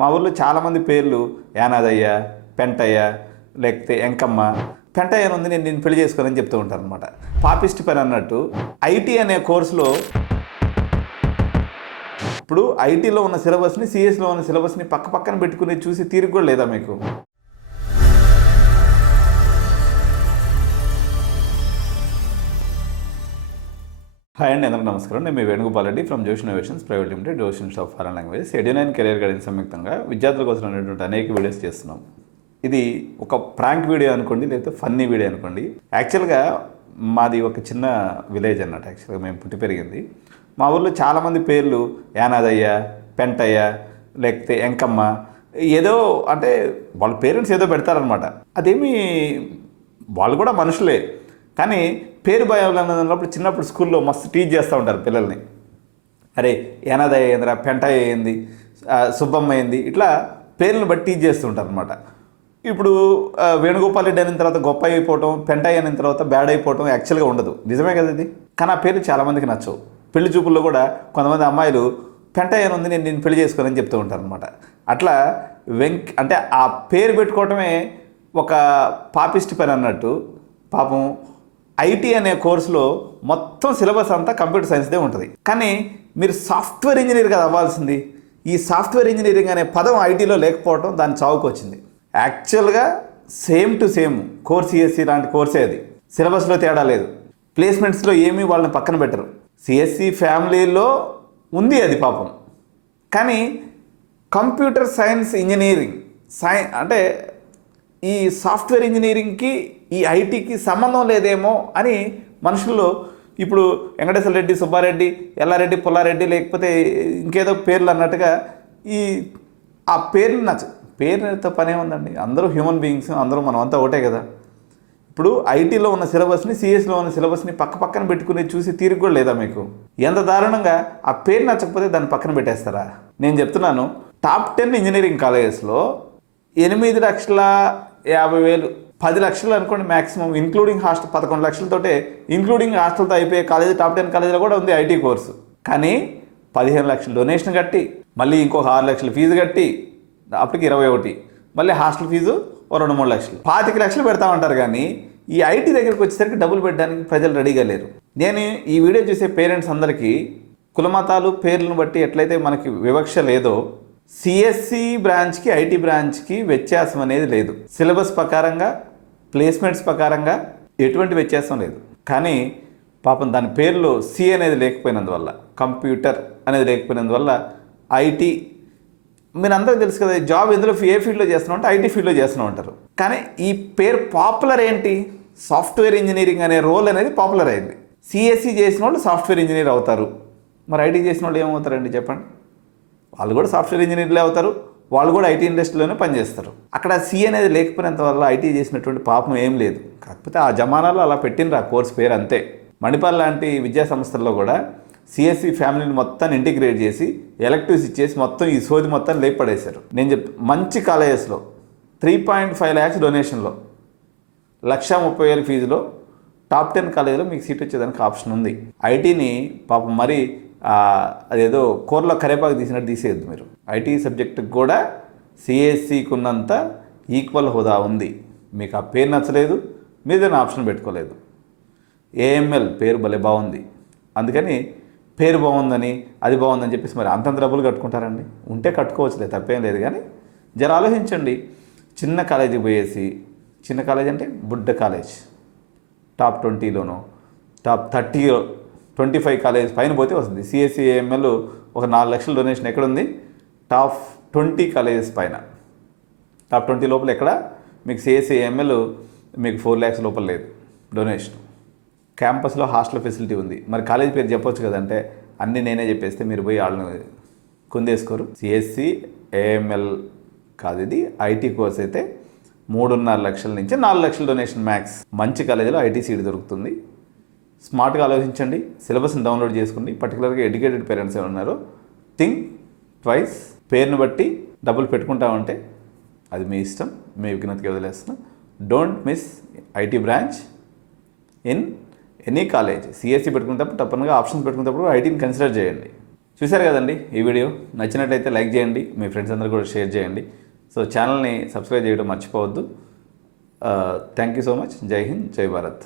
మా ఊర్లో చాలామంది పేర్లు యానాదయ్య, పెంటయ్య, లేకపోతే ఎంకమ్మ. పెంటయ్య అని ఉంది, నేను పెళ్లి చేసుకోనని చెప్తూ ఉంటాను అనమాట. పాపిస్ట్ పని అన్నట్టు ఐటీ అనే కోర్సులో ఇప్పుడు ఐటీలో ఉన్న సిలబస్ని, సిఎస్లో ఉన్న సిలబస్ని పక్క పక్కన పెట్టుకుని చూసి తీరిక కూడా లేదా మీకు? హాయ్ అండి, అందరికీ నమస్కారం. నేను మీ Venugopal Reddy from Josh innovations private limited, Josh institute of foreign languages, Edunine career guidance సంయుక్తంగా విద్యార్థుల కోసం అనేటువంటి అనేక వీడియోస్ చేస్తున్నాం. ఇది ఒక ప్రాంక్ వీడియో అనుకోండి, లేకపోతే ఫన్నీ వీడియో అనుకోండి. యాక్చువల్గా మాది ఒక చిన్న విలేజ్ అన్నట్టు. యాక్చువల్గా మేము పుట్టి పెరిగింది. మా ఊళ్ళో చాలామంది పేర్లు యానాదయ్య, పెంటయ్య, లేకపోతే ఎంకమ్మ, ఏదో అంటే వాళ్ళ పేరెంట్స్ ఏదో పెడతారనమాట. అదేమి వాళ్ళు కూడా మనుషులే, కానీ పేరు భయం అన్నప్పుడు చిన్నప్పుడు స్కూల్లో మస్తు టీచ్ చేస్తూ ఉంటారు పిల్లల్ని. అరే యానాదయ్య ఏందిరా, పెంటయ్య ఏంది, సుబ్బమ్మ ఏంది, ఇట్లా పేర్లను బట్టి టీచ్ చేస్తుంటారు అనమాట. ఇప్పుడు వేణుగోపాల్ రెడ్డి అయిన తర్వాత గొప్ప అయిపోవటం, పెంటయ్య అయిన తర్వాత బ్యాడ్ అయిపోవటం యాక్చువల్గా ఉండదు, నిజమే కదా ఇది. కానీ ఆ పేర్లు చాలామందికి నచ్చవు. పెళ్లి చూపుల్లో కూడా కొంతమంది అమ్మాయిలు పెంటయ్య అని ఉంది, నేను పెళ్లి చేసుకోనని చెప్తూ ఉంటారు అనమాట. అట్లా అంటే ఆ పేరు పెట్టుకోవటమే ఒక పాపిస్ట్ పని అన్నట్టు. పాపం ఐటీ అనే కోర్సులో మొత్తం సిలబస్ అంతా కంప్యూటర్ సైన్స్దే ఉంటుంది. కానీ మీరు సాఫ్ట్వేర్ ఇంజనీర్ కదా అవ్వాల్సింది. ఈ సాఫ్ట్వేర్ ఇంజనీరింగ్ అనే పదం ఐటీలో లేకపోవడం దాని చావుకు వచ్చింది. యాక్చువల్గా same to same course, CSC లాంటి కోర్సే అది. సిలబస్లో తేడా లేదు, ప్లేస్మెంట్స్లో ఏమీ వాళ్ళని పక్కన పెట్టరు. సిఎస్సి ఫ్యామిలీలో ఉంది అది పాపం. కానీ కంప్యూటర్ సైన్స్ ఇంజనీరింగ్ అంటే ఈ సాఫ్ట్వేర్ ఇంజనీరింగ్కి ఈ ఐటీకి సంబంధం లేదేమో అని మనుషుల్లో ఇప్పుడు వెంకటేశ్వర రెడ్డి, సుబ్బారెడ్డి, ఎల్లారెడ్డి, పుల్లారెడ్డి, లేకపోతే ఇంకేదో పేర్లు అన్నట్టుగా ఆ పేర్లు పేరుతో పనే ఉందండి. అందరూ హ్యూమన్ బీయింగ్స్, అందరూ మనం అంతా ఒకటే కదా. ఇప్పుడు ఐటీలో ఉన్న సిలబస్ని, సిఎస్లో ఉన్న సిలబస్ని పక్క పక్కన పెట్టుకుని చూసి తీరిక కూడా లేదా మీకు? ఎంత దారుణంగా ఆ పేరు నచ్చకపోతే దాన్ని పక్కన పెట్టేస్తారా? నేను చెప్తున్నాను, టాప్ 10 ఇంజనీరింగ్ కాలేజెస్లో 8,50,000, 10 లక్షలు అనుకోండి మ్యాక్సిమం, ఇంక్లూడింగ్ హాస్టల్ 11 లక్షలతోటే, ఇంక్లూడింగ్ హాస్టల్తో అయిపోయే కాలేజీ టాప్ 10 కాలేజీలో కూడా ఉంది ఐటీ కోర్సు. కానీ 15 లక్షలు డొనేషన్ కట్టి, మళ్ళీ ఇంకొక 6 లక్షలు ఫీజు కట్టి, అప్పటికి 21, మళ్ళీ హాస్టల్ ఫీజు 2-3 లక్షలు, 25 లక్షలు పెడతామంటారు. కానీ ఈ ఐటీ దగ్గరికి వచ్చేసరికి డబ్బులు పెట్టడానికి ప్రజలు రెడీగా లేరు. నేను ఈ వీడియో చూసే పేరెంట్స్ అందరికీ కులమతాలు పేర్లను బట్టి ఎట్లయితే మనకి వివక్ష లేదో, సిఎస్సి బ్రాంచ్కి ఐటీ బ్రాంచ్కి వ్యత్యాసం అనేది లేదు. సిలబస్ ప్రకారంగా, ప్లేస్మెంట్స్ ప్రకారంగా ఎటువంటి వ్యత్యాసం లేదు. కానీ పాపం దాని పేరులో సి అనేది లేకపోయినందువల్ల, కంప్యూటర్ అనేది లేకపోయినందువల్ల ఐటీ, మీరు అందరికీ తెలుసు కదా, జాబ్ ఎందులో ఏ ఫీల్డ్లో చేస్తున్నాం అంటే ఐటీ ఫీల్డ్లో చేస్తూ ఉంటారు. కానీ ఈ పేరు పాపులర్ ఏంటి? సాఫ్ట్వేర్ ఇంజనీరింగ్ అనే రోల్ అనేది పాపులర్ అయింది. సిఎస్సి చేసిన వాళ్ళు సాఫ్ట్వేర్ ఇంజనీర్ అవుతారు, మరి ఐటీ చేసిన వాళ్ళు ఏమవుతారండి చెప్పండి? వాళ్ళు కూడా సాఫ్ట్వేర్ ఇంజనీర్లే అవుతారు, వాళ్ళు కూడా ఐటీ ఇండస్ట్రీలోనే పనిచేస్తారు. అక్కడ సి అనేది లేకపోయినంత వల్ల ఐటీ చేసినటువంటి పాపం ఏం లేదు. కాకపోతే ఆ జమానాలో అలా పెట్టినరు ఆ కోర్స్ పేరు, అంతే. మణిపాల్ లాంటి విద్యా సంస్థల్లో కూడా సిఎస్సి ఫ్యామిలీని మొత్తాన్ని ఇంటిగ్రేట్ చేసి ఎలక్టివ్స్ ఇచ్చేసి మొత్తం ఈ సోది మొత్తం లేపడేశారు. నేను మంచి కాలేజెస్లో 3.5 lakhs డొనేషన్లో 1,30,000 ఫీజులో టాప్ 10 కాలేజీలో మీకు సీట్ వచ్చేదానికి ఆప్షన్ ఉంది. ఐటీని పాపం మరి అదేదో కూరలో కరేపాకు తీసినట్టు తీసేయద్దు మీరు. ఐటీ సబ్జెక్టుకి కూడా సిఎస్సికి ఉన్నంత ఈక్వల్ హోదా ఉంది. మీకు ఆ పేరు నచ్చలేదు, మీరు దాన్ని ఆప్షన్ పెట్టుకోలేదు. ఏఎంఎల్ పేరు భలే బాగుంది, అందుకని పేరు బాగుందని అది బాగుందని చెప్పేసి మరి అంతంత డబ్బులు కట్టుకుంటారండి. ఉంటే కట్టుకోవచ్చులే, తప్పేం లేదు. కానీ జర ఆలోచించండి. చిన్న కాలేజీకి పోయేసి, చిన్న కాలేజ్ అంటే బుడ్డ కాలేజ్, టాప్ 20లోనో టాప్ 30, 25 కాలేజ్ పైన పోతే వస్తుంది. సిఎస్సి ఏఎంఎల్ ఒక 4 లక్షల డొనేషన్ ఎక్కడుంది? టాప్ 20 కాలేజెస్ పైన. టాప్ 20 లోపల ఎక్కడ మీకు సిఎస్సి ఏఎంఎల్ మీకు 4 lakhs లోపల లేదు డొనేషన్. క్యాంపస్లో హాస్టల్ ఫెసిలిటీ ఉంది. మరి కాలేజ్ పేరు చెప్పొచ్చు కదంటే అన్నీ నేనే చెప్పేస్తే మీరు పోయి వాళ్ళని కుందేసుకోరు. సిఎస్సి ఏఎంఎల్ కాదు, ఇది ఐటీ కోర్స్ అయితే 3.5 లక్షల నుంచి 4 లక్షల డొనేషన్ మ్యాక్స్. మంచి కాలేజీలో ఐటీ సీట్ దొరుకుతుంది. స్మార్ట్గా ఆలోచించండి, సిలబస్ని డౌన్లోడ్ చేసుకోండి. పర్టికులర్గా ఎడ్యుకేటెడ్ పేరెంట్స్ ఎవరు ఉన్నారో థింక్ ట్వైస్. పేరును బట్టి డబ్బులు పెట్టుకుంటామంటే అది మీ ఇష్టం, మీ విజ్ఞతకి వదిలేస్తున్నా. Don't miss IT branch in any college. CSC పెట్టుకునేటప్పుడు తప్పనిగా ఆప్షన్స్ పెట్టుకునేటప్పుడు ఐటీని కన్సిడర్ చేయండి. చూశారు కదండి ఈ వీడియో. నచ్చినట్టయితే లైక్ చేయండి, మీ ఫ్రెండ్స్ అందరూ కూడా షేర్ చేయండి. సో ఛానల్ని సబ్స్క్రైబ్ చేయడం మర్చిపోవద్దు. Thank you so much. జై హింద్, జై భారత్.